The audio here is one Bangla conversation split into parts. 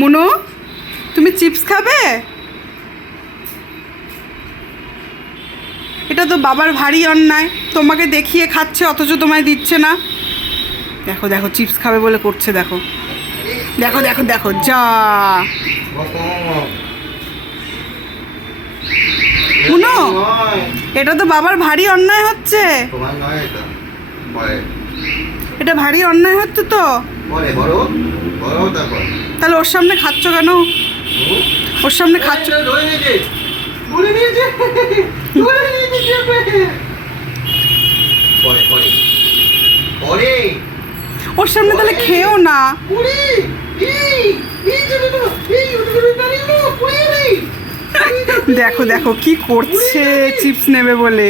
মুনু, তুমি চিপস খাবে? এটা তো বাবার ভারী অন্যায়, তোমাকে দেখিয়ে খাচ্ছে অথচ তোমায় দিচ্ছে না। দেখো দেখো, চিপস খাবে বলে করছে, দেখো দেখো দেখো দেখো, যা মুনু, এটা তো বাবার ভারী অন্যায় হচ্ছে। এটা ভারী অন্যায় হচ্ছে তো। তাহলে ওর সামনে খাচ্ছ কেন? ওর সামনে খাচ্ছ? ওর সামনে তাহলে খেও না। দেখো দেখো কি করছে, চিপস নেবে বলে।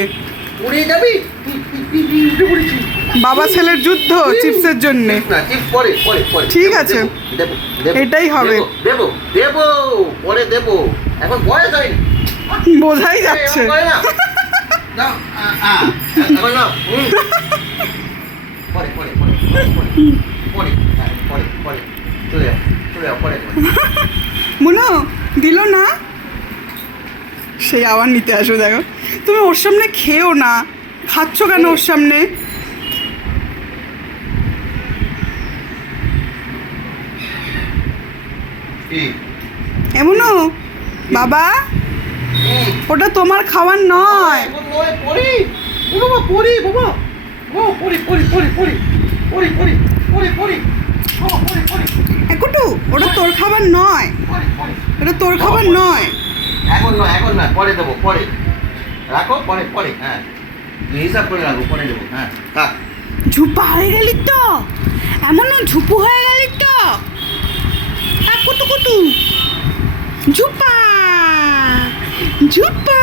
বাবা ছেলের যুদ্ধ চিপসের জন্য। ঠিক আছে, এটাই হবে। বোঝাই যাচ্ছে। মুনো দিল না, সেই আবার নিতে আসো। দেখো তুমি ওর সামনে খেও না, খাচ্ছ কেন ওর সামনে? এমনও বাবা, ওটা তোমার খাওয়ার নয়। একটু, ওটা তোর খাবার নয়, ওটা তোর খাবার নয়। এখন নয়, এখন নয়, পরে দেবো, পরে রাখো, পরে পরে। হ্যাঁ, হিসাব করে রাখো, পরে দেবো। হ্যাঁ, থাক। ঝুপা হয়ে গেলি তো, এমন ঝুপু হয়ে গেলি তো। কুতু কুতু ঝুপা ঝুপা।